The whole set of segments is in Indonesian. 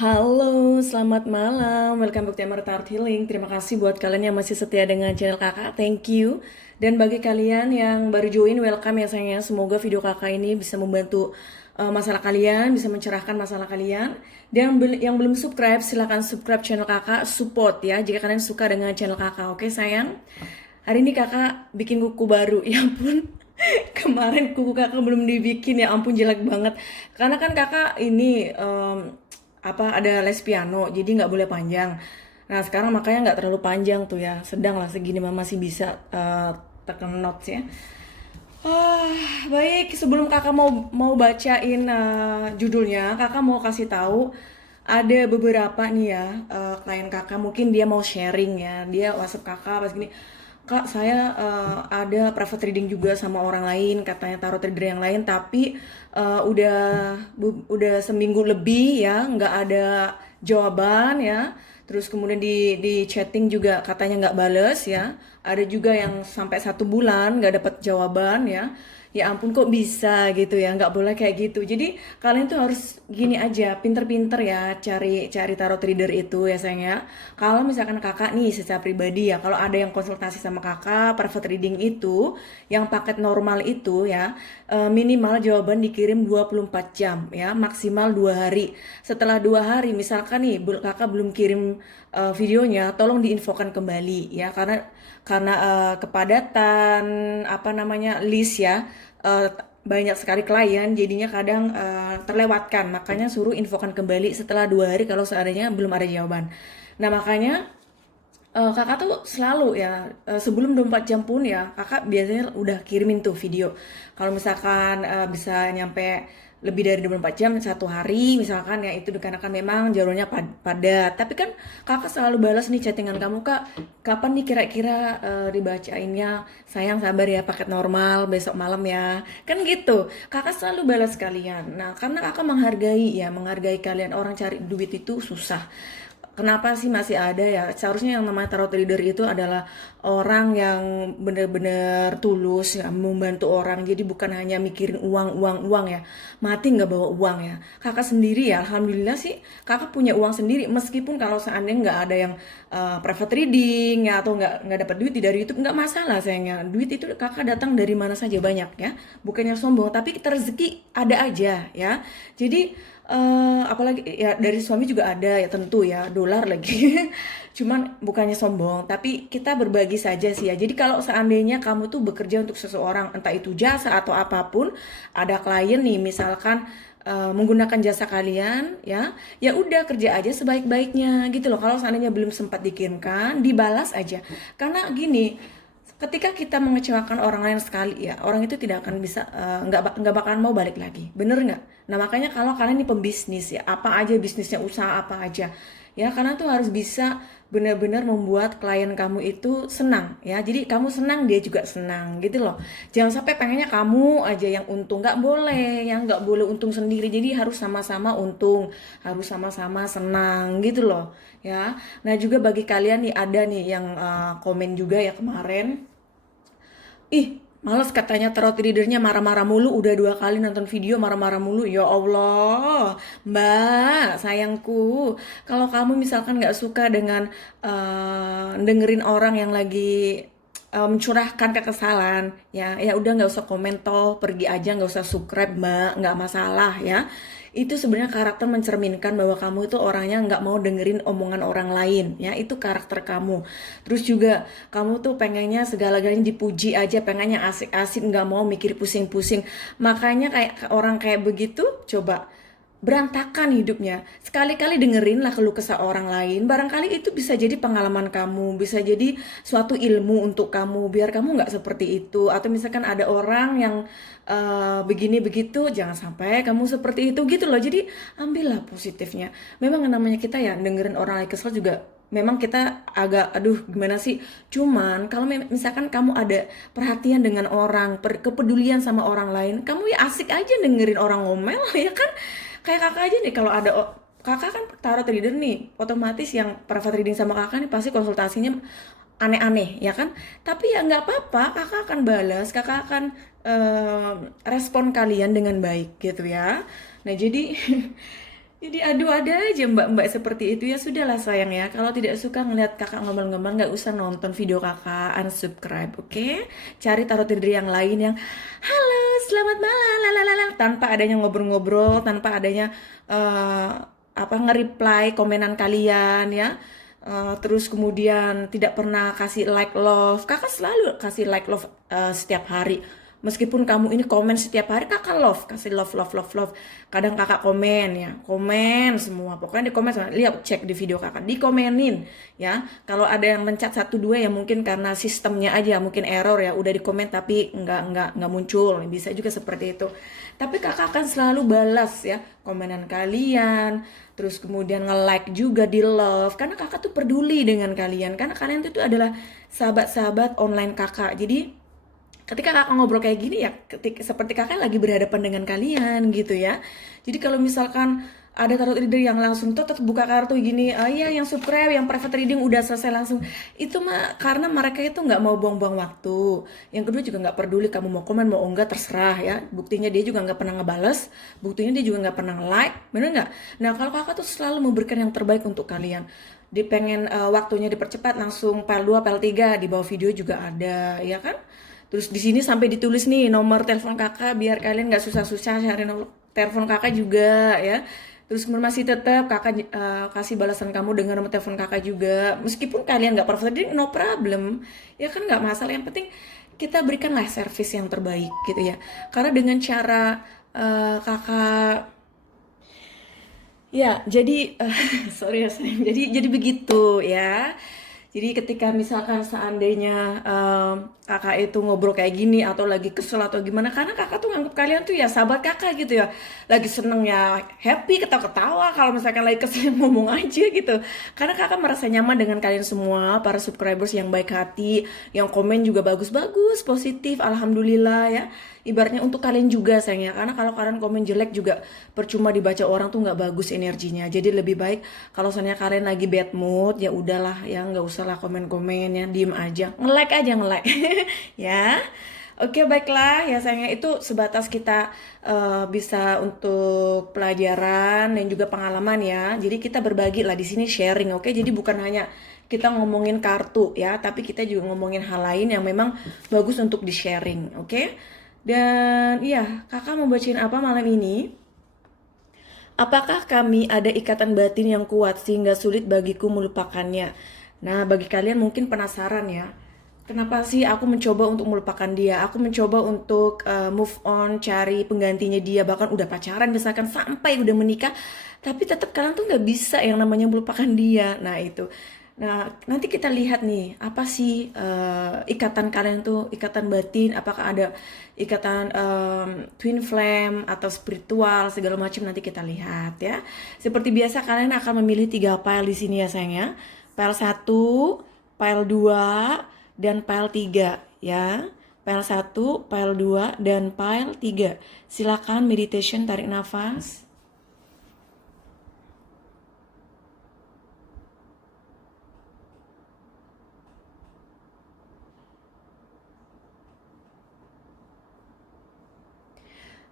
Halo, selamat malam. Welcome back to Emma Art Healing. Terima kasih buat kalian yang masih setia dengan channel kakak. Thank you. Dan bagi kalian yang baru join, welcome ya sayangnya. Semoga video kakak ini bisa membantu masalah kalian, bisa mencerahkan masalah kalian. Dan yang belum subscribe, silahkan subscribe channel kakak. Support ya, jika kalian suka dengan channel kakak. Oke sayang? Hari ini kakak bikin kuku baru. Ya ampun. Kemarin kuku kakak belum dibikin, ya ampun jelek banget. Karena kan kakak ini ada les piano, jadi nggak boleh panjang. Nah sekarang makanya nggak terlalu panjang tuh ya, sedang lah segini mah masih bisa tekan notes ya. Baik, sebelum kakak mau mau bacain judulnya, kakak mau kasih tahu ada beberapa nih ya, klien kakak mungkin dia mau sharing ya, dia WhatsApp kakak pas gini, kak saya ada private reading juga sama orang lain, katanya tarot reader yang lain, tapi udah seminggu lebih ya nggak ada jawaban ya. Terus kemudian di chatting juga katanya nggak bales ya. Ada juga yang sampai 1 bulan nggak dapat jawaban ya. Ya ampun kok bisa gitu ya, nggak boleh kayak gitu. Jadi kalian tuh harus gini aja, pinter-pinter ya cari cari tarot reader itu ya sayang ya. Kalau misalkan kakak nih secara pribadi ya, kalau ada yang konsultasi sama kakak private reading itu, yang paket normal itu ya, minimal jawaban dikirim 24 jam ya, maksimal 2 hari. Setelah 2 hari, misalkan nih kakak belum kirim videonya, tolong diinfokan kembali ya, karena kepadatan apa namanya list ya, banyak sekali klien jadinya kadang terlewatkan, makanya suruh infokan kembali setelah 2 hari kalau seandainya belum ada jawaban. Nah makanya kakak tuh selalu ya, sebelum 24 jam pun ya kakak biasanya udah kirimin tuh video. Kalau misalkan bisa nyampe lebih dari 24 jam 1 hari misalkan ya, itu dikarenakan memang jalurnya padat. Tapi kan kakak selalu balas nih chattingan kamu, kak kapan nih kira-kira dibacainnya, sayang sabar ya paket normal besok malam ya, kan gitu. Kakak selalu balas kalian. Nah karena kakak menghargai ya, menghargai kalian, orang cari duit itu susah. Kenapa sih masih ada ya? Seharusnya yang namanya tarot reader itu adalah orang yang benar-benar tulus ya, membantu orang. Jadi bukan hanya mikirin uang, uang, uang ya. Mati nggak bawa uang ya. Kakak sendiri ya, alhamdulillah sih kakak punya uang sendiri. Meskipun kalau seandainya nggak ada yang private reading ya, atau nggak dapat duit dari YouTube, nggak masalah sayangnya. Duit itu kakak datang dari mana saja banyak ya. Bukannya sombong, tapi kita rezeki ada aja ya. Jadi apalagi ya dari suami juga ada ya, tentu ya, dolar lagi. Cuman bukannya sombong, tapi kita berbagi saja sih ya. Jadi kalau seandainya kamu tuh bekerja untuk seseorang, entah itu jasa atau apapun, ada klien nih misalkan menggunakan jasa kalian ya, ya udah kerja aja sebaik-baiknya gitu loh. Kalau seandainya belum sempat dikirimkan, dibalas aja. Karena gini, ketika kita mengecewakan orang lain sekali ya, orang itu tidak akan bisa nggak bakalan mau balik lagi, bener nggak? Nah makanya kalau kalian ini pembisnis ya, apa aja bisnisnya, usaha apa aja ya, karena tuh harus bisa benar-benar membuat klien kamu itu senang ya, jadi kamu senang dia juga senang gitu loh. Jangan sampai pengennya kamu aja yang untung, nggak boleh ya, nggak boleh untung sendiri. Jadi harus sama-sama untung, harus sama-sama senang gitu loh ya. Nah juga bagi kalian nih, ada nih yang komen juga ya kemarin, ih males katanya tarot readernya marah-marah mulu, udah 2 kali nonton video marah-marah mulu. Ya Allah mbak sayangku, kalau kamu misalkan nggak suka dengan dengerin orang yang lagi mencurahkan kekesalan ya, ya udah nggak usah komen, toh pergi aja, nggak usah subscribe mbak, nggak masalah ya. Itu sebenarnya karakter mencerminkan bahwa kamu itu orangnya nggak mau dengerin omongan orang lain ya, itu karakter kamu. Terus juga kamu tuh pengennya segala-galanya dipuji aja, pengennya asik-asik, nggak mau mikir pusing-pusing. Makanya kayak orang kayak begitu coba berantakan hidupnya. Sekali-kali dengerin lah keluh kesah orang lain, barangkali itu bisa jadi pengalaman kamu, bisa jadi suatu ilmu untuk kamu biar kamu nggak seperti itu. Atau misalkan ada orang yang begini begitu, jangan sampai kamu seperti itu gitu loh. Jadi ambillah positifnya. Memang yang namanya kita ya dengerin orang lain kesel juga, memang kita agak aduh gimana sih. Cuman kalau misalkan kamu ada perhatian dengan orang, kepedulian sama orang lain, kamu ya asik aja dengerin orang ngomel ya kan. Kayak kakak aja nih, kalau ada kakak kan tarot reader nih, otomatis yang private reading sama kakak nih pasti konsultasinya aneh-aneh ya kan. Tapi ya nggak apa-apa, kakak akan balas, kakak akan respon kalian dengan baik gitu ya. Nah jadi Jadi aduh ada aja mbak-mbak seperti itu ya sudahlah sayang ya. Kalau tidak suka ngeliat kakak ngomel-ngomel nggak usah nonton video kakak, unsubscribe, oke? Cari taruh diri yang lain yang halo selamat malam lalalala tanpa adanya ngobrol-ngobrol, tanpa adanya eh, apa nge-reply komenan kalian ya. Terus kemudian tidak pernah kasih like love. Kakak selalu kasih like love setiap hari. Meskipun kamu ini komen setiap hari, kakak love, kasih love, love, love, love. Kadang kakak komen ya, komen semua. Pokoknya di komen semua. Lihat, cek di video kakak, dikomenin ya. Kalau ada yang mencat satu dua ya mungkin karena sistemnya aja, mungkin error ya. Udah dikomen tapi nggak muncul. Bisa juga seperti itu. Tapi kakak akan selalu balas ya komenan kalian. Terus kemudian nge-like juga di love. Karena kakak tuh peduli dengan kalian. Karena kalian tuh adalah sahabat-sahabat online kakak. Jadi ketika kakak ngobrol kayak gini ya seperti kakak lagi berhadapan dengan kalian gitu ya. Jadi kalau misalkan ada tarot reader yang langsung tuh tetap buka kartu gini, ah iya yang subscribe, yang private reading udah selesai langsung, itu mah karena mereka itu nggak mau buang-buang waktu. Yang kedua juga nggak peduli kamu mau komen mau enggak terserah ya. Buktinya dia juga nggak pernah ngebales, buktinya dia juga nggak pernah like, bener nggak? Nah kalau kakak tuh selalu memberikan yang terbaik untuk kalian. Di pengen waktunya dipercepat langsung file 2, file 3 di bawah video juga ada ya kan. Terus di sini sampai ditulis nih nomor telepon kakak biar kalian nggak susah-susah cari nomor telepon kakak juga ya. Terus masih tetap kakak kasih balasan kamu dengan nomor telepon kakak juga. Meskipun kalian nggak perfect, jadi no problem. Ya kan nggak masalah. Yang penting kita berikanlah service yang terbaik gitu ya. Karena dengan cara kakak ya, jadi sorry ya sayang. Jadi begitu ya. Jadi ketika misalkan seandainya kakak itu ngobrol kayak gini atau lagi kesel atau gimana, karena kakak tuh nganggep kalian tuh ya sahabat kakak gitu ya, lagi seneng ya happy ketawa-ketawa, kalau misalkan lagi kesel ngomong aja gitu. Karena kakak merasa nyaman dengan kalian semua, para subscribers yang baik hati, yang komen juga bagus-bagus, positif, alhamdulillah ya. Ibaratnya untuk kalian juga sayang ya, karena kalau kalian komen jelek juga percuma dibaca orang tuh nggak bagus energinya. Jadi lebih baik kalau misalnya kalian lagi bad mood ya udahlah ya nggak usah lah komen-komen ya, diem aja, nge-like aja nge-like ya. Oke baiklah ya sayangnya itu sebatas kita bisa untuk pelajaran dan juga pengalaman ya. Jadi kita berbagi lah di sini sharing, oke? Jadi bukan hanya kita ngomongin kartu ya, tapi kita juga ngomongin hal lain yang memang bagus untuk di sharing, oke? Dan iya, kakak mau bacain apa malam ini? Apakah kami ada ikatan batin yang kuat sehingga sulit bagiku melupakannya? Nah, bagi kalian mungkin penasaran ya. Kenapa sih aku mencoba untuk melupakan dia? Aku mencoba untuk move on, cari penggantinya dia. Bahkan udah pacaran misalkan sampai udah menikah. Tapi tetap kalian tuh nggak bisa yang namanya melupakan dia. Nah itu. Nah, nanti kita lihat nih, apa sih ikatan kalian tuh, ikatan batin, apakah ada ikatan twin flame atau spiritual, segala macam nanti kita lihat ya. Seperti biasa kalian akan memilih 3 file di sini ya sayang ya. File 1, file 2, dan file 3 ya. File 1, file 2, dan file 3. Silakan meditation, tarik nafas.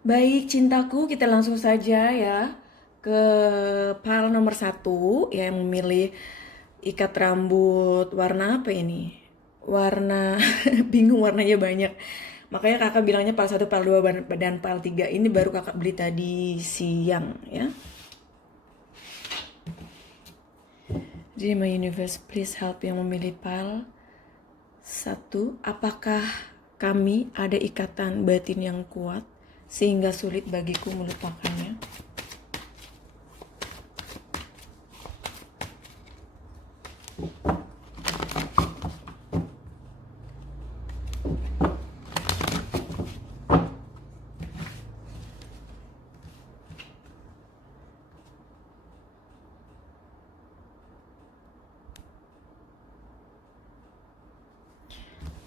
Baik, cintaku, kita langsung saja ya ke file nomor 1 yang memilih ikat rambut warna apa ini? Warna bingung warnanya banyak. Makanya kakak bilangnya file 1, file 2, dan file 3 ini baru kakak beli tadi siang ya. Jadi my universe please help yang memilih file 1. Apakah kami ada ikatan batin yang kuat sehingga sulit bagiku melupakannya?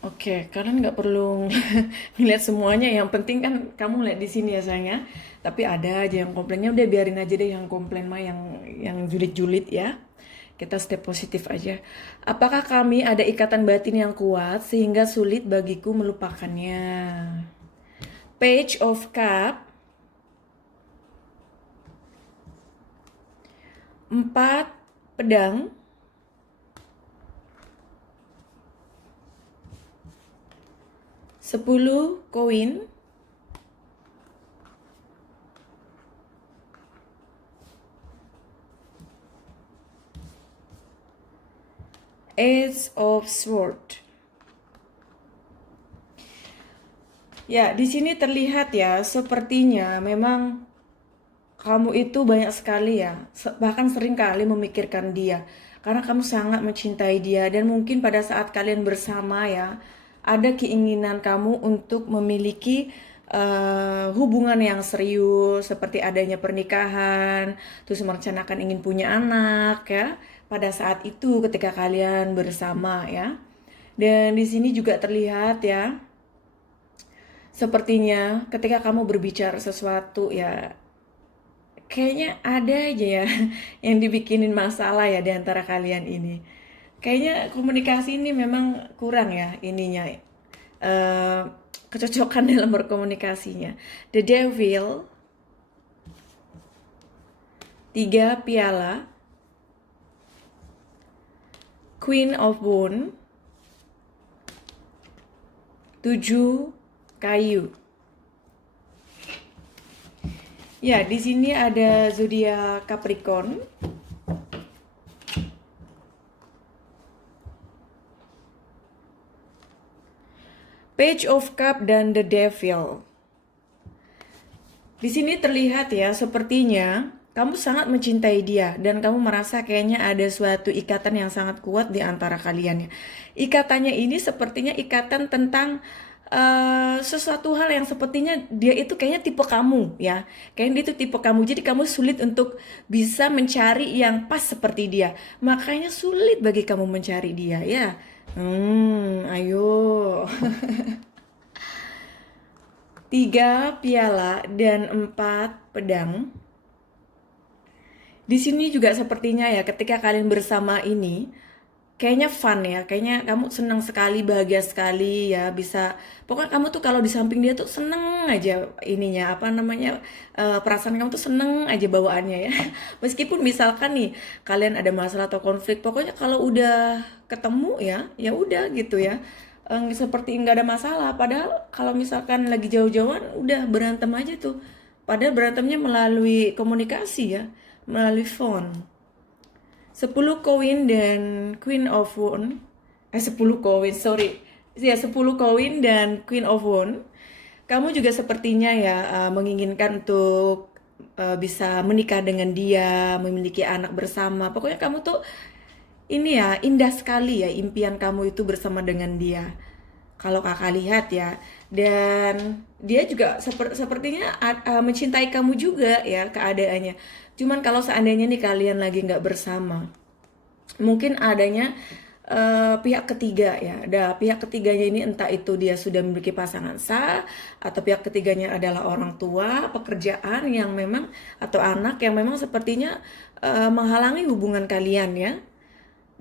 Oke, kalian nggak perlu ngeliat semuanya. Yang penting kan kamu lihat di sini ya sayang ya. Tapi ada aja yang komplainnya, udah biarin aja deh yang komplain mah yang julid-julid ya. Kita stay positif aja. Apakah kami ada ikatan batin yang kuat sehingga sulit bagiku melupakannya? Page of Cup, 4 pedang, 10 koin, Ace of Sword. Ya, di sini terlihat ya, sepertinya memang kamu itu banyak sekali ya, bahkan sering kali memikirkan dia. Karena kamu sangat mencintai dia dan mungkin pada saat kalian bersama ya, ada keinginan kamu untuk memiliki hubungan yang serius seperti adanya pernikahan, terus merencanakan ingin punya anak ya. Pada saat itu ketika kalian bersama ya. Dan di sini juga terlihat ya, sepertinya ketika kamu berbicara sesuatu ya, kayaknya ada aja ya yang dibikinin masalah ya di antara kalian ini. Kayaknya komunikasi ini memang kurang ya ininya. eh, Kecocokan dalam berkomunikasinya. The Devil, 3 piala, Queen of Wand, 7 kayu. Ya, di sini ada zodiak Capricorn. Page of Cup dan The Devil. Di sini terlihat ya, sepertinya kamu sangat mencintai dia dan kamu merasa kayaknya ada suatu ikatan yang sangat kuat di antara kalian ya. Ikatannya ini sepertinya ikatan tentang sesuatu hal yang sepertinya dia itu kayaknya tipe kamu ya. Kayaknya dia itu tipe kamu. Jadi kamu sulit untuk bisa mencari yang pas seperti dia. Makanya sulit bagi kamu mencari dia ya. Ayo. 3 piala dan 4 pedang. Di sini juga sepertinya ya ketika kalian bersama ini kayaknya fun ya, kayaknya kamu senang sekali, bahagia sekali ya, bisa pokoknya kamu tuh kalau di samping dia tuh seneng aja ininya apa namanya, perasaan kamu tuh seneng aja bawaannya ya. Meskipun misalkan nih kalian ada masalah atau konflik, pokoknya kalau udah ketemu ya, ya udah gitu ya. Seperti nggak ada masalah. Padahal kalau misalkan lagi jauh-jauhan udah berantem aja tuh. Padahal berantemnya melalui komunikasi ya, melalui phone. 10 koin dan Queen of Wand. 10 koin, sorry. Ya, 10 koin dan Queen of Wand. Kamu juga sepertinya ya menginginkan untuk bisa menikah dengan dia, memiliki anak bersama. Pokoknya kamu tuh ini ya indah sekali ya impian kamu itu bersama dengan dia. Kalau kakak lihat ya, dan dia juga sepertinya mencintai kamu juga ya keadaannya. Cuman kalau seandainya nih kalian lagi nggak bersama, mungkin adanya pihak ketiga ya. Ada pihak ketiganya ini entah itu dia sudah memiliki pasangan sah atau pihak ketiganya adalah orang tua, pekerjaan yang memang atau anak yang memang sepertinya menghalangi hubungan kalian ya.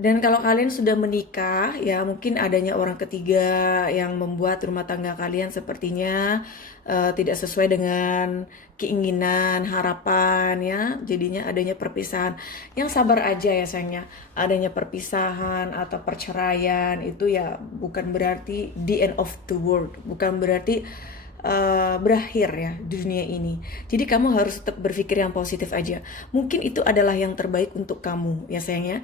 Dan kalau kalian sudah menikah, ya mungkin adanya orang ketiga yang membuat rumah tangga kalian sepertinya tidak sesuai dengan keinginan, harapan ya. Jadinya adanya perpisahan. Yang sabar aja ya sayangnya. Adanya perpisahan atau perceraian itu ya bukan berarti the end of the world. Bukan berarti berakhir ya dunia ini. Jadi kamu harus tetap berpikir yang positif aja. Mungkin itu adalah yang terbaik untuk kamu ya sayangnya.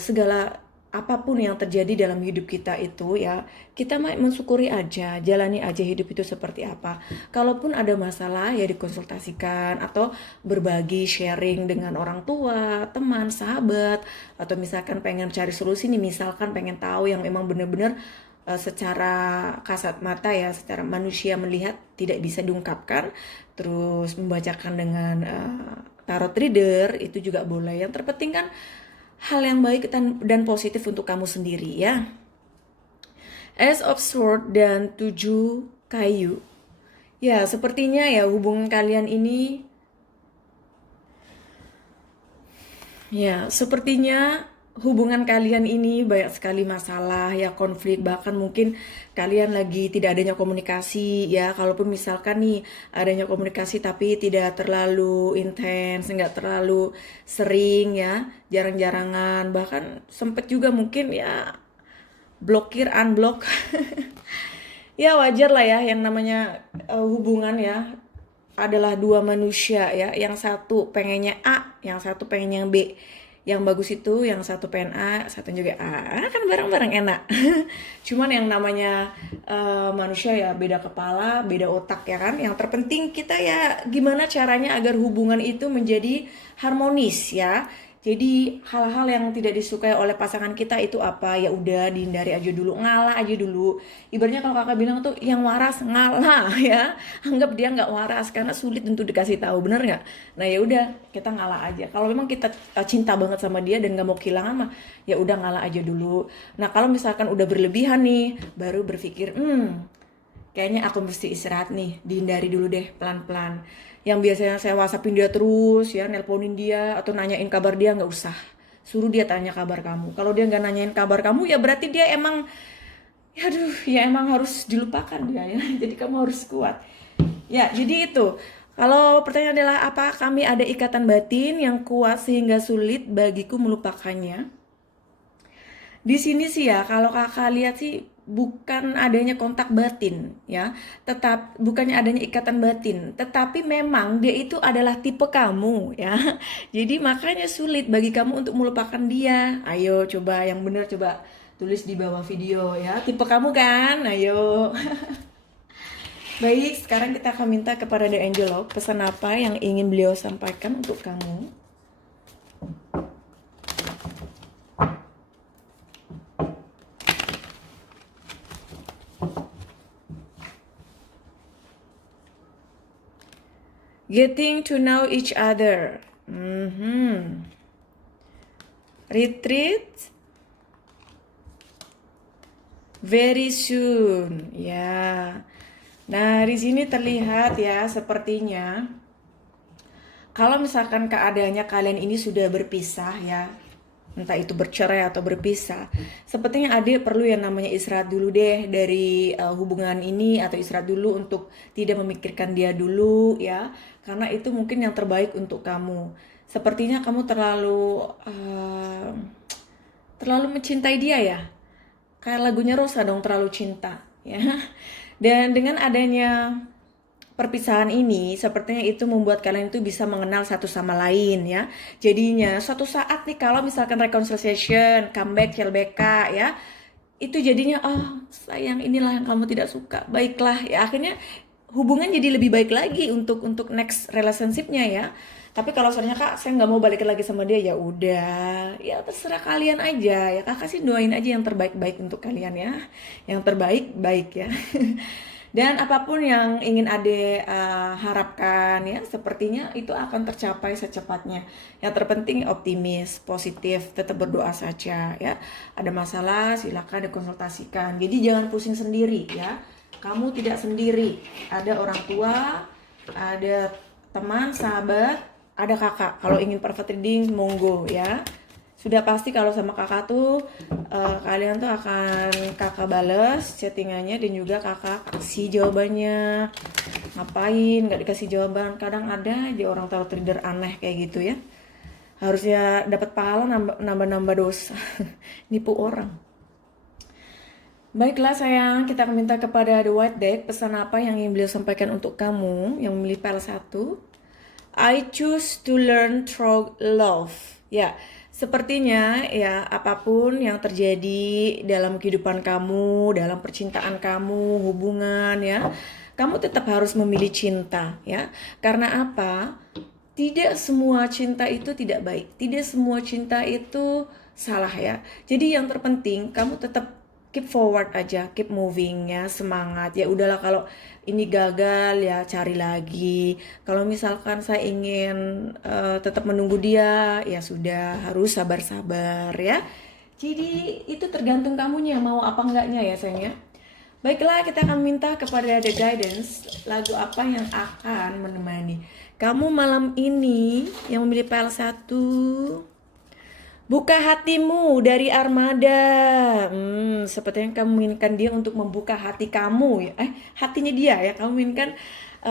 Segala apapun yang terjadi dalam hidup kita itu ya kita mensyukuri aja, jalani aja hidup itu seperti apa. Kalaupun ada masalah ya dikonsultasikan atau berbagi sharing dengan orang tua, teman, sahabat, atau misalkan pengen cari solusi nih, misalkan pengen tahu yang memang benar-benar secara kasat mata ya, secara manusia melihat tidak bisa diungkapkan, terus membacakan dengan tarot reader itu juga boleh. Yang terpenting kan hal yang baik dan positif untuk kamu sendiri ya. Ace of Sword dan 7 kayu. Ya, sepertinya ya hubungan kalian ini ya sepertinya hubungan kalian ini banyak sekali masalah ya, konflik, bahkan mungkin kalian lagi tidak adanya komunikasi ya. Kalaupun misalkan nih adanya komunikasi tapi tidak terlalu intens, nggak terlalu sering ya, jarang-jarangan, bahkan sempet juga mungkin ya blokir, unblock. Ya wajar lah ya, yang namanya hubungan ya adalah dua manusia ya, yang satu pengennya A, yang satu pengennya B. Yang bagus itu yang satu pengen A, satu juga A, kan bareng-bareng enak. Cuman yang namanya manusia ya beda kepala, beda otak ya kan. Yang terpenting kita ya gimana caranya agar hubungan itu menjadi harmonis ya. Jadi hal-hal yang tidak disukai oleh pasangan kita itu apa, ya udah dihindari aja dulu, ngalah aja dulu. Ibaratnya kalau kakak bilang tuh yang waras ngalah ya, anggap dia nggak waras karena sulit untuk dikasih tahu, bener nggak? Nah ya udah kita ngalah aja. Kalau memang kita cinta banget sama dia dan nggak mau kehilangan mah, ya udah ngalah aja dulu. Nah kalau misalkan udah berlebihan nih, baru berpikir, kayaknya aku mesti istirahat nih, dihindari dulu deh pelan-pelan. Yang biasanya saya WhatsAppin dia terus ya, nelponin dia atau nanyain kabar dia, nggak usah. Suruh dia tanya kabar kamu. Kalau dia nggak nanyain kabar kamu ya berarti dia emang, ya aduh, ya emang harus dilupakan dia ya. Jadi kamu harus kuat. Ya, jadi itu. Kalau pertanyaan adalah apa kami ada ikatan batin yang kuat sehingga sulit bagiku melupakannya? Di sini sih ya, kalau kakak lihat sih bukan adanya kontak batin ya, tetap bukannya adanya ikatan batin, tetapi memang dia itu adalah tipe kamu ya. Jadi makanya sulit bagi kamu untuk melupakan dia. Ayo coba yang benar, coba tulis di bawah video ya. Tipe kamu kan? Ayo. Baik, sekarang kita akan minta kepada The Angel Love pesan apa yang ingin beliau sampaikan untuk kamu. Getting to know each other. Retreat very soon. Ya. Nah, di sini terlihat ya sepertinya kalau misalkan keadaannya kalian ini sudah berpisah ya, entah itu bercerai atau berpisah, sepertinya adik perlu yang namanya istirahat dulu deh dari hubungan ini, atau istirahat dulu untuk tidak memikirkan dia dulu ya, karena itu mungkin yang terbaik untuk kamu. Sepertinya kamu terlalu mencintai dia ya, kayak lagunya Rosa dong, terlalu cinta ya. Dan dengan adanya perpisahan ini, sepertinya itu membuat kalian itu bisa mengenal satu sama lain ya. Jadinya suatu saat nih kalau misalkan reconciliation, comeback, CLBK ya, itu jadinya oh sayang inilah yang kamu tidak suka. Baiklah ya, akhirnya hubungan jadi lebih baik lagi untuk next relationship-nya ya. Tapi kalau soalnya kak saya nggak mau balik lagi sama dia, ya udah ya terserah kalian aja ya, kakak sih doain aja yang terbaik-baik untuk kalian ya, yang terbaik baik ya. Dan apapun yang ingin ade harapkan ya, sepertinya itu akan tercapai secepatnya. Yang terpenting optimis, positif, tetap berdoa saja ya. Ada masalah silakan dikonsultasikan. Jadi jangan pusing sendiri ya. Kamu tidak sendiri. Ada orang tua, ada teman, sahabat, ada kakak. Kalau ingin private reading monggo ya. Sudah pasti kalau sama kakak tuh kalian tuh akan kakak bales chattingannya dan juga kakak kasih jawabannya. Ngapain nggak dikasih jawaban? Kadang ada aja orang tarot reader aneh kayak gitu ya. Harusnya dapat pahala, nambah dosa. Nipu orang. Baiklah sayang, kita akan minta kepada The White Deck pesan apa yang ingin beliau sampaikan untuk kamu yang memilih PL 1. I choose to learn through love. Ya, sepertinya ya apapun yang terjadi dalam kehidupan kamu, dalam percintaan kamu, hubungan ya, kamu tetap harus memilih cinta ya. Karena apa? Tidak semua cinta itu tidak baik. Tidak semua cinta itu salah ya. Jadi yang terpenting kamu tetap keep forward aja, keep moving ya, semangat. Ya udahlah kalau ini gagal ya cari lagi. Kalau misalkan saya ingin tetap menunggu dia, ya sudah harus sabar-sabar ya. Jadi itu tergantung kamunya mau apa enggaknya ya sayang ya. Baiklah, kita akan minta kepada The Guidance lagu apa yang akan menemani kamu malam ini yang memilih PL 1. Buka hatimu dari Armada. Sepertinya kamu menginginkan dia untuk membuka hati kamu ya. Hatinya dia ya. Kamu menginginkan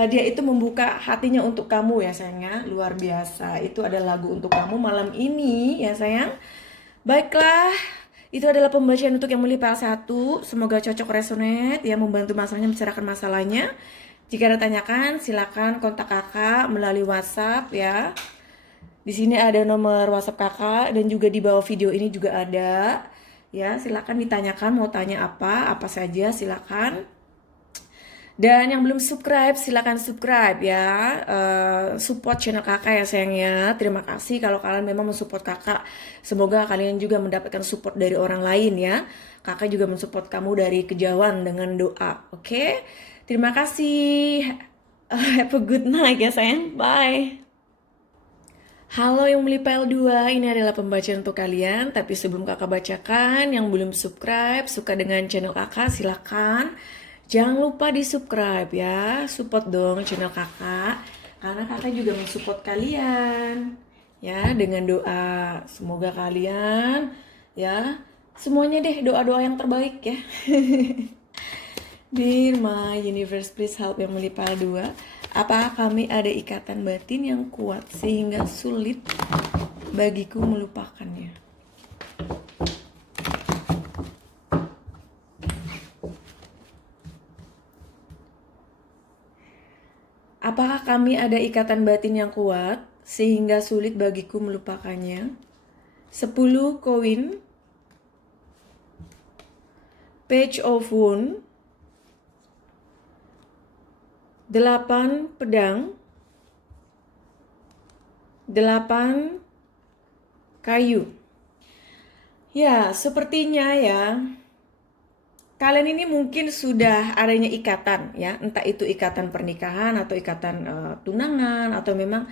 dia itu membuka hatinya untuk kamu ya sayangnya. Luar biasa. Itu ada lagu untuk kamu malam ini ya sayang. Baiklah, itu adalah pembacaan untuk yang mulia PL1. Semoga cocok resonate ya, membantu masalahnya, mencerahkan masalahnya. Jika ada tanyakan, silakan kontak kakak melalui WhatsApp ya. Di sini ada nomor WhatsApp kakak dan juga di bawah video ini juga ada. Ya, silakan ditanyakan mau tanya apa saja silakan. Dan yang belum subscribe, silakan subscribe ya. Support channel kakak ya sayangnya. Terima kasih kalau kalian memang mensupport kakak. Semoga kalian juga mendapatkan support dari orang lain ya. Kakak juga mensupport kamu dari kejauhan dengan doa. Oke? Terima kasih. Have a good night ya sayang. Bye. Halo yang beli PL2, ini adalah pembacaan untuk kalian. Tapi sebelum kakak bacakan, yang belum subscribe, suka dengan channel kakak, silakan. Jangan lupa di subscribe ya, support dong channel kakak. Karena kakak juga mensupport kalian. Ya, dengan doa. Semoga kalian, ya, semuanya deh doa-doa yang terbaik ya. Dear my universe, please help yang melipal 2. Apakah kami ada ikatan batin yang kuat sehingga sulit bagiku melupakannya? Apakah kami ada ikatan batin yang kuat sehingga sulit bagiku melupakannya? 10 koin, page of wound, 8 pedang, 8 kayu. Ya, sepertinya ya, kalian ini mungkin sudah adanya ikatan ya, entah itu ikatan pernikahan atau ikatan tunangan atau memang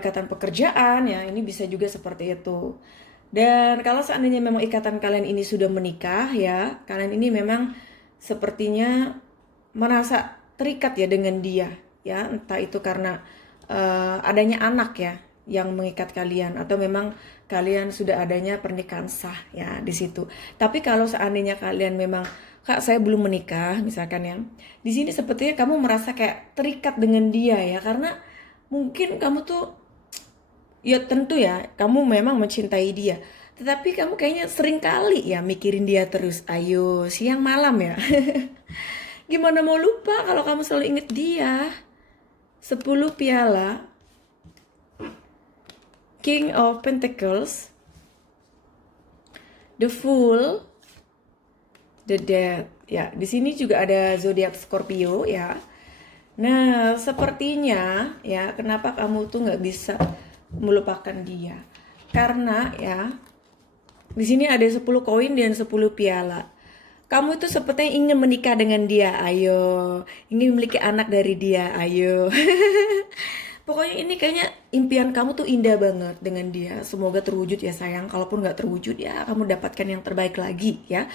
ikatan pekerjaan ya, ini bisa juga seperti itu. Dan kalau seandainya memang ikatan kalian ini sudah menikah ya, kalian ini memang sepertinya merasa terikat ya dengan dia ya, entah itu karena adanya anak ya yang mengikat kalian atau memang kalian sudah adanya pernikahan sah ya di situ. Tapi kalau seandainya kalian memang Kak saya belum menikah misalkan ya, di sini sepertinya kamu merasa kayak terikat dengan dia ya, karena mungkin kamu tuh ya tentu ya kamu memang mencintai dia, tetapi kamu kayaknya sering kali ya mikirin dia terus, ayo siang malam ya. Gimana mau lupa kalau kamu selalu inget dia. 10 piala, King of Pentacles, the Fool, the Death. Ya, di sini juga ada zodiak Scorpio ya. Nah, sepertinya ya kenapa kamu tuh nggak bisa melupakan dia? Karena ya di sini ada 10 koin dan 10 piala. Kamu itu sepertinya ingin menikah dengan dia, ayo. Ingin memiliki anak dari dia, ayo. Pokoknya ini kayaknya impian kamu tuh indah banget dengan dia. Semoga terwujud ya sayang. Kalaupun nggak terwujud ya kamu dapatkan yang terbaik lagi ya.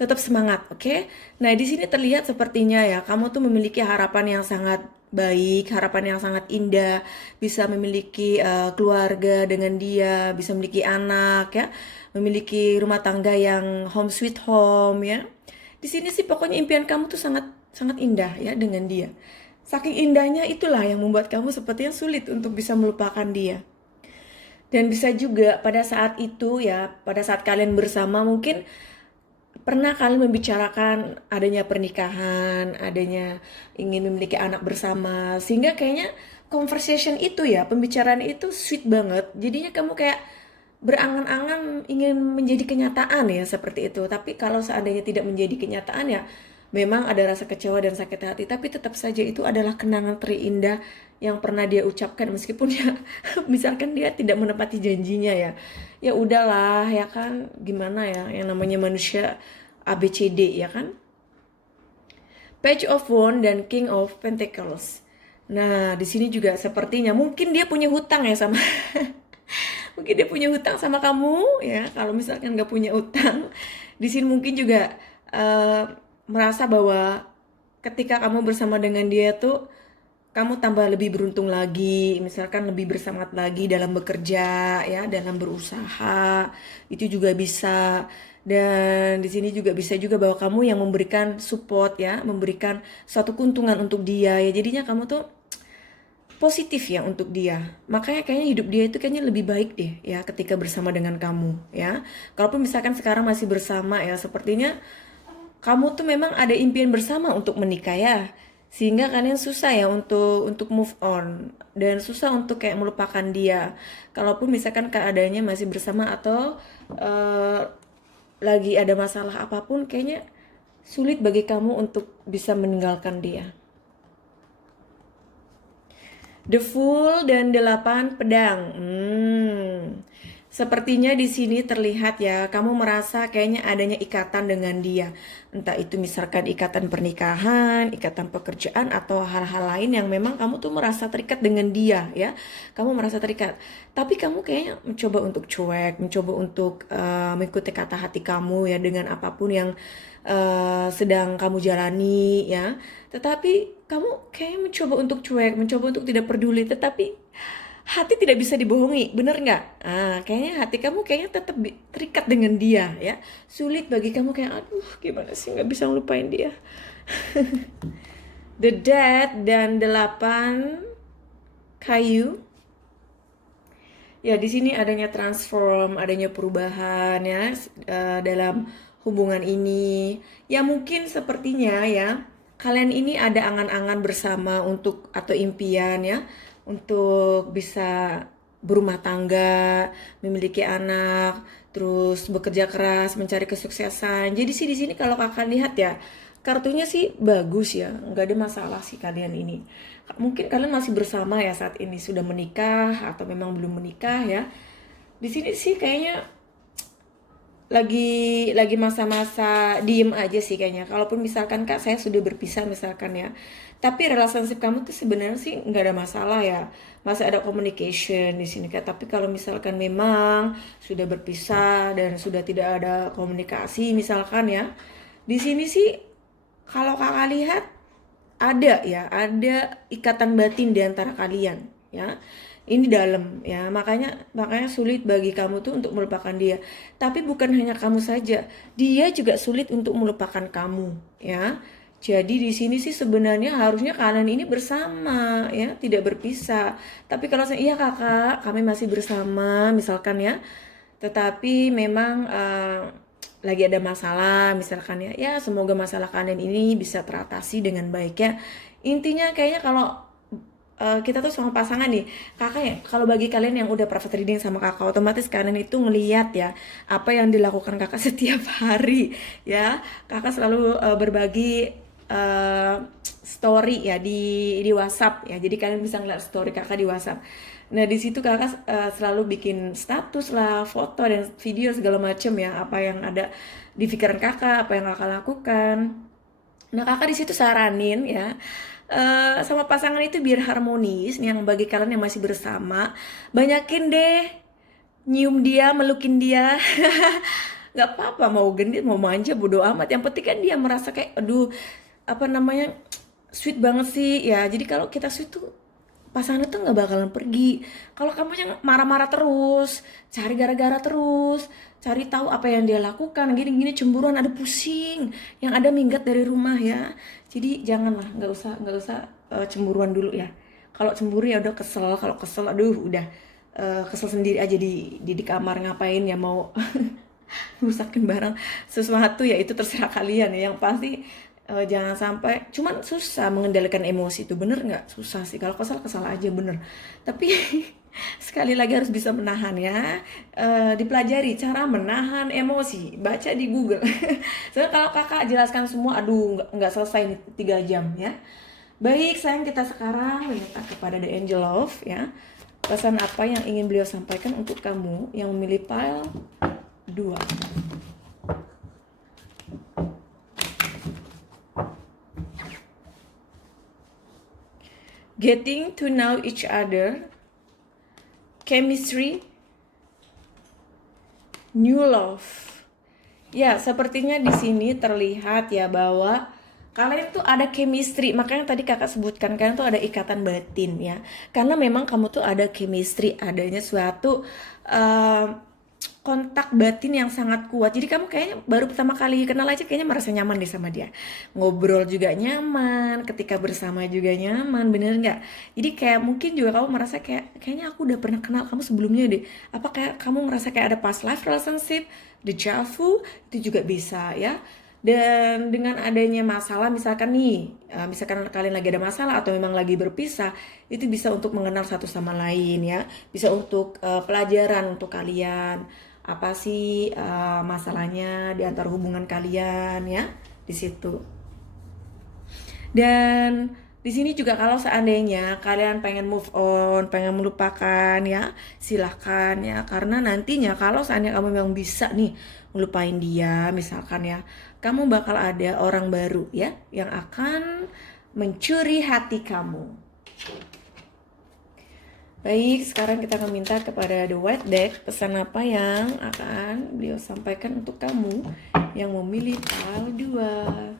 Tetap semangat, oke? Nah, di sini terlihat sepertinya ya, kamu tuh memiliki harapan yang sangat baik, harapan yang sangat indah, bisa memiliki keluarga dengan dia, bisa memiliki anak ya, memiliki rumah tangga yang home sweet home ya. Di sini sih pokoknya impian kamu tuh sangat sangat indah ya dengan dia. Saking indahnya itulah yang membuat kamu sepertinya sulit untuk bisa melupakan dia. Dan bisa juga pada saat itu ya, pada saat kalian bersama mungkin pernah kalian membicarakan adanya pernikahan, adanya ingin memiliki anak bersama, sehingga kayaknya conversation itu ya, pembicaraan itu sweet banget. Jadinya kamu kayak berangan-angan ingin menjadi kenyataan ya seperti itu. Tapi kalau seandainya tidak menjadi kenyataan ya, memang ada rasa kecewa dan sakit hati. Tapi tetap saja itu adalah kenangan terindah yang pernah dia ucapkan, meskipun ya misalkan dia tidak menepati janjinya ya. Ya udahlah ya kan, gimana ya, yang namanya manusia ABCD ya kan. Page of Wands dan King of Pentacles. Nah, di sini juga sepertinya mungkin dia punya hutang ya sama mungkin dia punya hutang sama kamu ya. Kalau misalkan nggak punya hutang, di sini mungkin juga merasa bahwa ketika kamu bersama dengan dia tuh kamu tambah lebih beruntung lagi, misalkan lebih bersemangat lagi dalam bekerja ya, dalam berusaha. Itu juga bisa. Dan di sini juga bisa juga bahwa kamu yang memberikan support ya, memberikan suatu keuntungan untuk dia ya. Jadinya kamu tuh positif ya untuk dia. Makanya kayaknya hidup dia itu kayaknya lebih baik deh ya ketika bersama dengan kamu ya. Kalaupun misalkan sekarang masih bersama ya, sepertinya kamu tuh memang ada impian bersama untuk menikah ya. Sehingga kalian susah ya untuk move on dan susah untuk kayak melupakan dia. Kalaupun misalkan keadaannya masih bersama atau eh, lagi ada masalah apapun, kayaknya sulit bagi kamu untuk bisa meninggalkan dia. The Fool dan 8 pedang. Sepertinya di sini terlihat ya, kamu merasa kayaknya adanya ikatan dengan dia. Entah itu misalkan ikatan pernikahan, ikatan pekerjaan, atau hal-hal lain yang memang kamu tuh merasa terikat dengan dia ya. Kamu merasa terikat. Tapi kamu kayaknya mencoba untuk cuek, mencoba untuk mengikuti kata hati kamu ya dengan apapun yang sedang kamu jalani ya. Tetapi kamu kayaknya mencoba untuk cuek, mencoba untuk tidak peduli, tetapi hati tidak bisa dibohongi, bener nggak? Kayaknya hati kamu kayaknya tetap terikat dengan dia ya. Sulit bagi kamu kayak, aduh gimana sih nggak bisa ngelupain dia. The Death dan 8 kayu. Ya, di sini adanya transform, adanya perubahan ya dalam hubungan ini. Ya mungkin sepertinya ya, kalian ini ada angan-angan bersama untuk atau impian ya untuk bisa berumah tangga, memiliki anak, terus bekerja keras, mencari kesuksesan. Jadi sih di sini kalau kakak lihat ya, kartunya sih bagus ya, nggak ada masalah sih kalian ini. Mungkin kalian masih bersama ya saat ini, sudah menikah atau memang belum menikah ya. Di sini sih kayaknya lagi masa-masa diem aja sih kayaknya. Kalaupun misalkan kak saya sudah berpisah misalkan ya, tapi relationship kamu tuh sebenarnya sih nggak ada masalah ya, masih ada communication di sini kak. Tapi kalau misalkan memang sudah berpisah dan sudah tidak ada komunikasi misalkan ya, di sini sih kalau kakak lihat ada ya, ada ikatan batin di antara kalian ya. Ini dalam ya, makanya sulit bagi kamu tuh untuk melupakan dia. Tapi bukan hanya kamu saja, dia juga sulit untuk melupakan kamu ya. Jadi di sini sih sebenarnya harusnya kalian ini bersama ya, tidak berpisah. Tapi kalau saya iya kakak, kami masih bersama misalkan ya. Tetapi memang lagi ada masalah misalkan ya, ya semoga masalah kalian ini bisa teratasi dengan baik ya. Intinya kayaknya kalau kita tuh sama pasangan nih kakak ya, kalau bagi kalian yang udah private reading sama kakak, otomatis kalian itu ngeliat ya apa yang dilakukan kakak setiap hari ya. Kakak selalu berbagi story ya di WhatsApp ya, jadi kalian bisa ngeliat story kakak di WhatsApp. Nah di situ kakak selalu bikin status lah, foto dan video segala macem ya, apa yang ada di pikiran kakak, apa yang kakak lakukan. Nah kakak di situ saranin ya, sama pasangan itu biar harmonis. Yang bagi kalian yang masih bersama, banyakin deh nyium dia, melukin dia. Nggak apa-apa mau genit mau manja bodo amat. Yang penting kan dia merasa kayak aduh apa namanya sweet banget sih ya. Jadi kalau kita sweet tuh pasangan itu nggak bakalan pergi. Kalau kamu yang marah-marah terus, cari gara-gara terus, cari tahu apa yang dia lakukan, gini-gini cemburuan, ada pusing, yang ada minggat dari rumah ya. Jadi janganlah, nggak usah cemburuan dulu ya. Kalau cemburu ya udah kesel, kalau kesel aduh udah kesel sendiri aja di kamar ngapain ya, mau rusakin barang sesuatu ya itu terserah kalian ya. Yang pasti jangan sampai, cuman susah mengendalikan emosi itu, bener nggak? Susah sih, kalau kesal aja bener. Tapi sekali lagi harus bisa menahan ya. Dipelajari cara menahan emosi, baca di Google. Soalnya kalau kakak jelaskan semua, aduh nggak selesai nih 3 jam ya. Baik sayang, kita sekarang minta kepada The Angel Love ya, pesan apa yang ingin beliau sampaikan untuk kamu yang memilih pile 2. Getting to know each other, chemistry, new love. Ya, sepertinya di sini terlihat ya bahwa Kalian tuh ada chemistry, makanya tadi kakak sebutkan kalian tuh ada ikatan batin ya. Karena memang kamu tuh ada chemistry, adanya suatu eh, kontak batin yang sangat kuat. Jadi kamu kayaknya baru pertama kali kenal aja kayaknya merasa nyaman deh sama dia. Ngobrol juga nyaman, ketika bersama juga nyaman, bener nggak? Jadi kayak mungkin juga kamu merasa kayaknya aku udah pernah kenal kamu sebelumnya deh. Apa kayak kamu merasa kayak ada past life relationship, deja vu, itu juga bisa ya. Dan dengan adanya masalah, misalkan nih, misalkan kalian lagi ada masalah atau memang lagi berpisah, itu bisa untuk mengenal satu sama lain ya, bisa untuk pelajaran untuk kalian. Apa sih masalahnya di antara hubungan kalian ya, di situ. Dan di sini juga kalau seandainya kalian pengen move on, pengen melupakan ya, silahkan ya. Karena nantinya kalau seandainya kamu memang bisa nih melupain dia, misalkan ya, kamu bakal ada orang baru ya yang akan mencuri hati kamu. Baik, sekarang kita akan minta kepada The White Deck pesan apa yang akan beliau sampaikan untuk kamu yang memilih pile 2.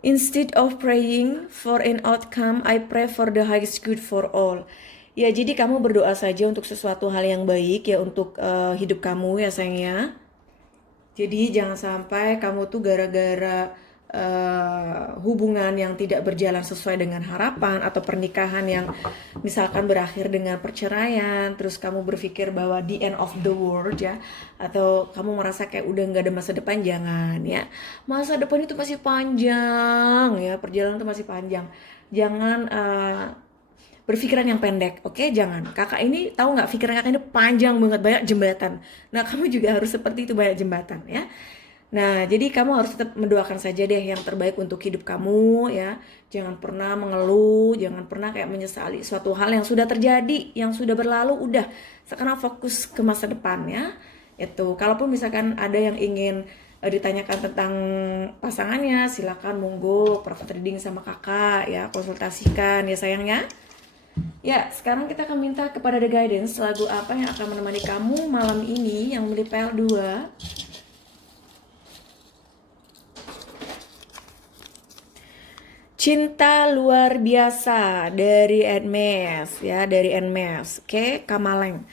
Instead of praying for an outcome, I pray for the highest good for all. Ya, jadi kamu berdoa saja untuk sesuatu hal yang baik ya untuk hidup kamu ya sayangnya. Jadi jangan sampai kamu tuh gara-gara hubungan yang tidak berjalan sesuai dengan harapan atau pernikahan yang misalkan berakhir dengan perceraian, terus kamu berpikir bahwa the end of the world ya, atau kamu merasa kayak udah nggak ada masa depan, jangan ya. Masa depan itu masih panjang ya, perjalanan itu masih panjang. Jangan berpikiran yang pendek, oke? Jangan. Kakak ini tahu nggak, pikiran kakak ini panjang banget, banyak jembatan. Nah, kamu juga harus seperti itu, banyak jembatan ya. Nah, jadi kamu harus tetap mendoakan saja deh yang terbaik untuk hidup kamu ya. Jangan pernah mengeluh, jangan pernah kayak menyesali suatu hal yang sudah terjadi, yang sudah berlalu, udah. Sekarang fokus ke masa depan ya. Itu, kalaupun misalkan ada yang ingin ditanyakan tentang pasangannya, silakan monggo private reading sama kakak ya, konsultasikan ya sayangnya. Ya, sekarang kita akan minta kepada The Guidance lagu apa yang akan menemani kamu malam ini yang memilih PL2. Cinta Luar Biasa dari Hermes ya, dari Hermes. Oke, Kamaleng.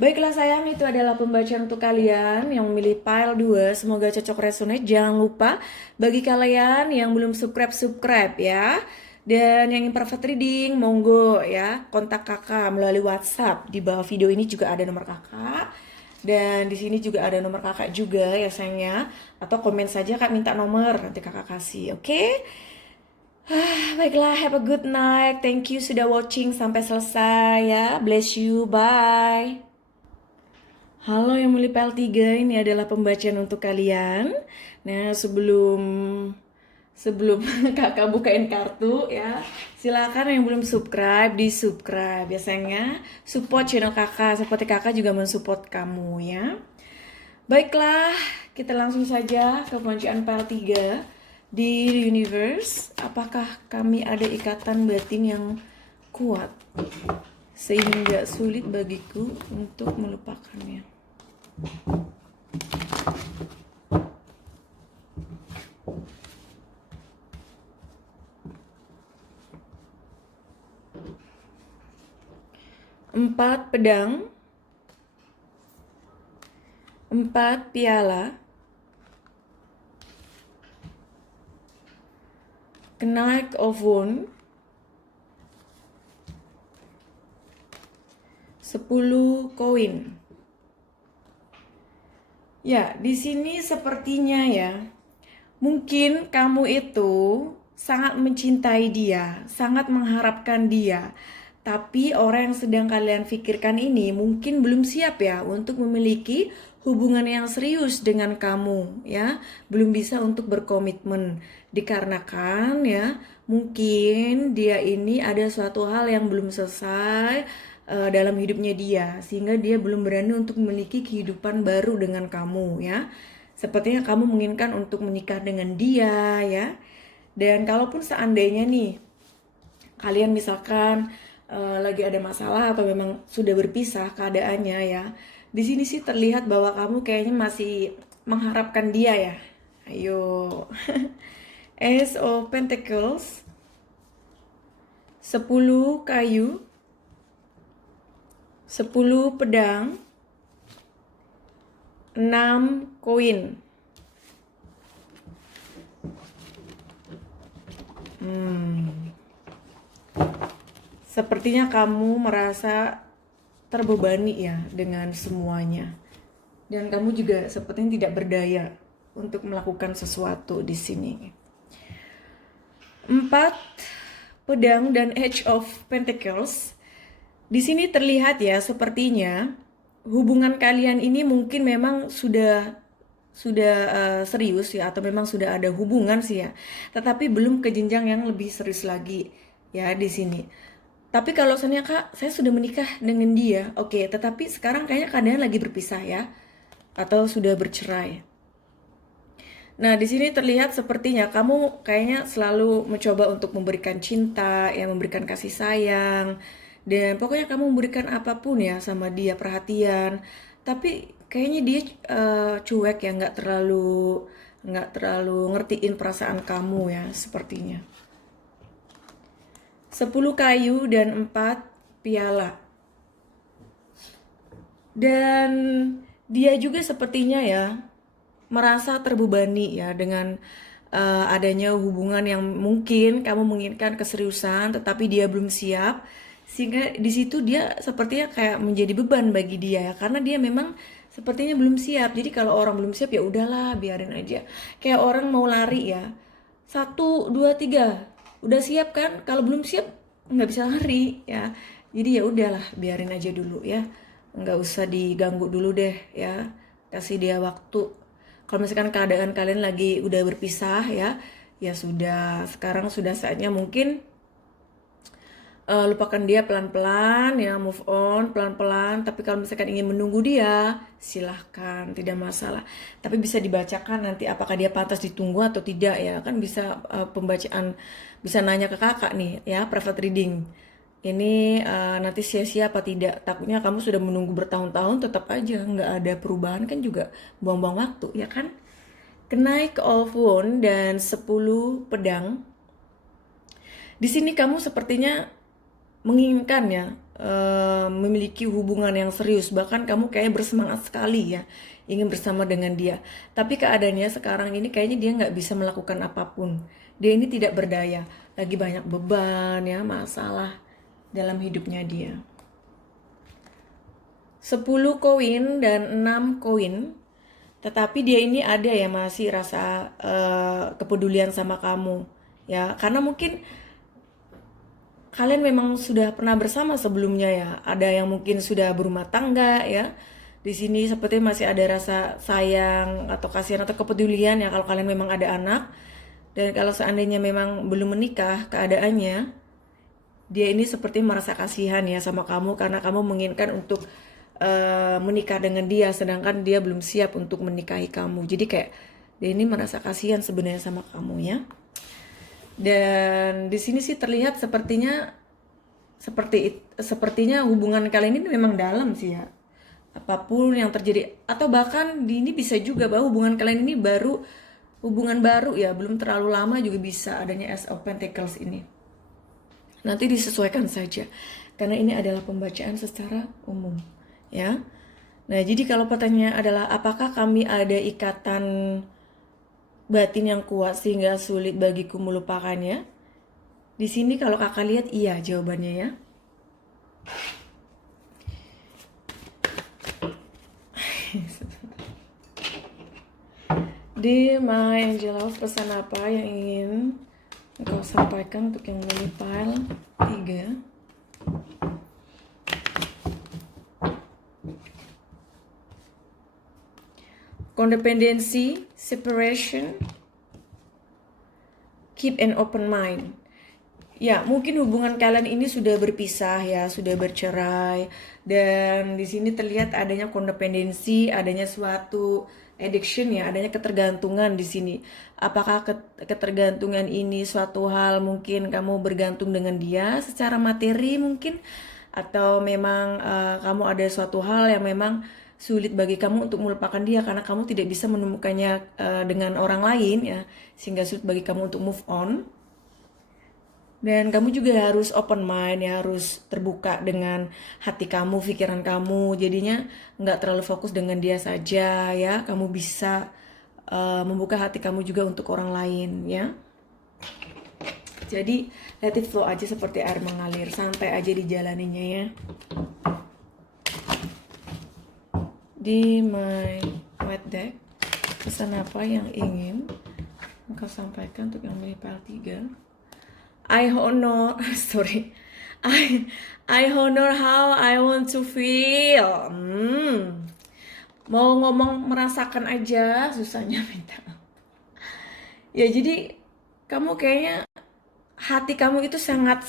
Baiklah sayang, itu adalah pembacaan untuk kalian yang memilih pile 2. Semoga cocok resonate. Jangan lupa bagi kalian yang belum subscribe ya. Dan yang ingin private reading, monggo ya, kontak kakak melalui WhatsApp. Di bawah video ini juga ada nomor kakak. Dan di sini juga ada nomor kakak juga ya sayangnya. Atau komen saja kak minta nomor, nanti kakak kasih, oke? Baiklah, have a good night. Thank you sudah watching sampai selesai ya. Bless you, bye. Halo yang milih PL3, ini adalah pembacaan untuk kalian. Nah, sebelum kakak bukain kartu ya, silakan yang belum subscribe di subscribe. Biasanya support channel kakak, seperti kakak juga mensupport kamu ya. Baiklah, kita langsung saja ke pembacaan PL3. Di universe, apakah kami ada ikatan batin yang kuat sehingga sulit bagiku untuk melupakannya? Empat pedang, 4 piala, Knight of Wands, 10 koin. Ya, di sini sepertinya ya, mungkin kamu itu sangat mencintai dia, sangat mengharapkan dia. Tapi orang yang sedang kalian pikirkan ini mungkin belum siap ya untuk memiliki hubungan yang serius dengan kamu ya. Belum bisa untuk berkomitmen. Dikarenakan ya, mungkin dia ini ada suatu hal yang belum selesai dalam hidupnya dia, sehingga dia belum berani untuk memiliki kehidupan baru dengan kamu ya. Sepertinya kamu menginginkan untuk menikah dengan dia ya. Dan kalaupun seandainya nih kalian misalkan lagi ada masalah atau memang sudah berpisah keadaannya ya, Di sini sih terlihat bahwa kamu kayaknya masih mengharapkan dia ya. Ayo. Ace of Pentacles, 10 kayu, 10 pedang, 6 koin. Sepertinya kamu merasa terbebani ya dengan semuanya. Dan kamu juga sepertinya tidak berdaya untuk melakukan sesuatu di sini. 4 pedang dan Age of Pentacles. Di sini terlihat ya, sepertinya hubungan kalian ini mungkin memang sudah serius ya, atau memang sudah ada hubungan sih ya. Tetapi belum ke jenjang yang lebih serius lagi ya di sini. Tapi kalau misalnya Kak, saya sudah menikah dengan dia, oke, tetapi sekarang kayaknya keadaan lagi berpisah ya, atau sudah bercerai. Nah, di sini terlihat sepertinya kamu kayaknya selalu mencoba untuk memberikan cinta, ya, memberikan kasih sayang, dan pokoknya kamu memberikan apapun ya sama dia, perhatian. Tapi kayaknya dia cuek ya, nggak terlalu ngertiin perasaan kamu ya, sepertinya. 10 kayu dan 4 piala. Dan dia juga sepertinya ya merasa terbebani ya dengan adanya hubungan yang mungkin kamu menginginkan keseriusan tetapi dia belum siap, sehingga di situ dia sepertinya kayak menjadi beban bagi dia ya, karena dia memang sepertinya belum siap. Jadi kalau orang belum siap ya udahlah, biarin aja. Kayak orang mau lari ya, 1, 2, 3 udah siap kan, kalau belum siap nggak bisa lari ya. Jadi ya udahlah, biarin aja dulu ya, nggak usah diganggu dulu deh ya, kasih dia waktu. Kalau misalkan keadaan kalian lagi udah berpisah ya, ya sudah, sekarang sudah saatnya mungkin lupakan dia pelan-pelan ya, move on pelan-pelan. Tapi kalau misalkan ingin menunggu dia, silahkan, tidak masalah. Tapi bisa dibacakan nanti apakah dia pantas ditunggu atau tidak ya, kan bisa pembacaan, bisa nanya ke kakak nih ya, private reading. Ini nanti sia-sia apa tidak, takutnya kamu sudah menunggu bertahun-tahun tetap aja nggak ada perubahan, kan juga buang-buang waktu ya kan. Knight of Wands dan 10 pedang. Di sini kamu sepertinya menginginkan ya memiliki hubungan yang serius, bahkan kamu kayak bersemangat sekali ya ingin bersama dengan dia. Tapi keadaannya sekarang ini kayaknya dia nggak bisa melakukan apapun. Dia ini tidak berdaya, lagi banyak beban ya, masalah dalam hidupnya dia. 10 koin dan 6 koin. Tetapi dia ini ada ya masih rasa kepedulian sama kamu ya, karena mungkin kalian memang sudah pernah bersama sebelumnya ya. Ada yang mungkin sudah berumah tangga ya. Di sini seperti masih ada rasa sayang atau kasihan atau kepedulian ya kalau kalian memang ada anak. Dan kalau seandainya memang belum menikah keadaannya, dia ini seperti merasa kasihan ya sama kamu karena kamu menginginkan untuk menikah dengan dia, sedangkan dia belum siap untuk menikahi kamu. Jadi kayak dia ini merasa kasihan sebenarnya sama kamu ya. Dan di sini sih terlihat sepertinya hubungan kalian ini memang dalam sih ya. Apapun yang terjadi, atau bahkan di ini bisa juga bahwa hubungan kalian ini hubungan baru ya, belum terlalu lama juga bisa adanya Ace of Pentacles ini. Nanti disesuaikan saja karena ini adalah pembacaan secara umum ya. Nah, jadi kalau pertanyaannya adalah apakah kami ada ikatan batin yang kuat sehingga sulit bagiku melupakannya? Di sini kalau kakak lihat iya jawabannya ya. Di My Angel of, pesan apa yang ingin engkau sampaikan untuk yang melalui file 3? Codependency, separation, keep an open mind. Ya, mungkin hubungan kalian ini sudah berpisah ya, sudah bercerai, dan di sini terlihat adanya codependency, adanya suatu addiction ya, adanya ketergantungan di sini. Apakah ketergantungan ini suatu hal mungkin kamu bergantung dengan dia secara materi mungkin, atau memang kamu ada suatu hal yang memang sulit bagi kamu untuk melupakan dia karena kamu tidak bisa menemukannya dengan orang lain ya, sehingga sulit bagi kamu untuk move on. Dan kamu juga harus open mind ya, harus terbuka dengan hati kamu, pikiran kamu. Jadinya nggak terlalu fokus dengan dia saja ya. Kamu bisa membuka hati kamu juga untuk orang lain ya. Jadi let it flow aja seperti air mengalir, santai aja dijalaninya ya. Di my white deck, pesan apa yang ingin engkau sampaikan untuk yang memilih PL3? I honor, sorry, I honor how I want to feel. Mau ngomong merasakan aja, susahnya minta. Ya jadi kamu kayaknya hati kamu itu sangat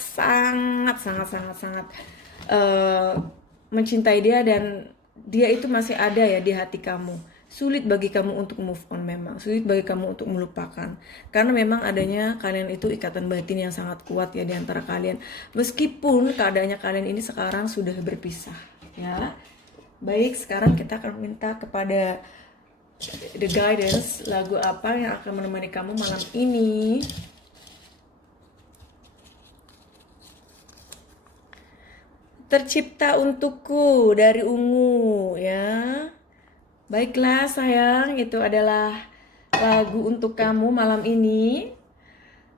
mencintai dia dan dia itu masih ada ya di hati kamu. Sulit bagi kamu untuk move on memang, sulit bagi kamu untuk melupakan. Karena memang adanya kalian itu ikatan batin yang sangat kuat ya di antara kalian. Meskipun keadaannya kalian ini sekarang sudah berpisah ya. Baik, sekarang kita akan minta kepada the guidance, lagu apa yang akan menemani kamu malam ini. Tercipta untukku dari Ungu ya. Baiklah sayang, itu adalah lagu untuk kamu malam ini.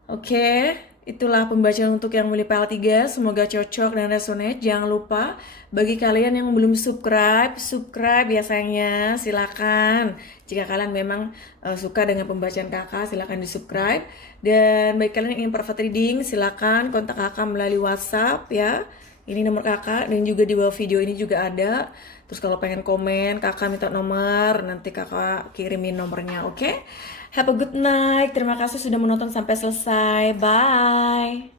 Oke, itulah pembacaan untuk yang memilih PL3. Semoga cocok dan resonate. Jangan lupa bagi kalian yang belum subscribe ya sayangnya, silakan. Jika kalian memang suka dengan pembacaan kakak, silakan di subscribe. Dan bagi kalian yang ingin private reading, silakan kontak kakak melalui WhatsApp ya. Ini nomor kakak dan juga di bawah video ini juga ada. Terus kalau pengen komen, kakak minta nomor, nanti kakak kirimin nomornya, oke? Have a good night. Terima kasih sudah menonton sampai selesai. Bye.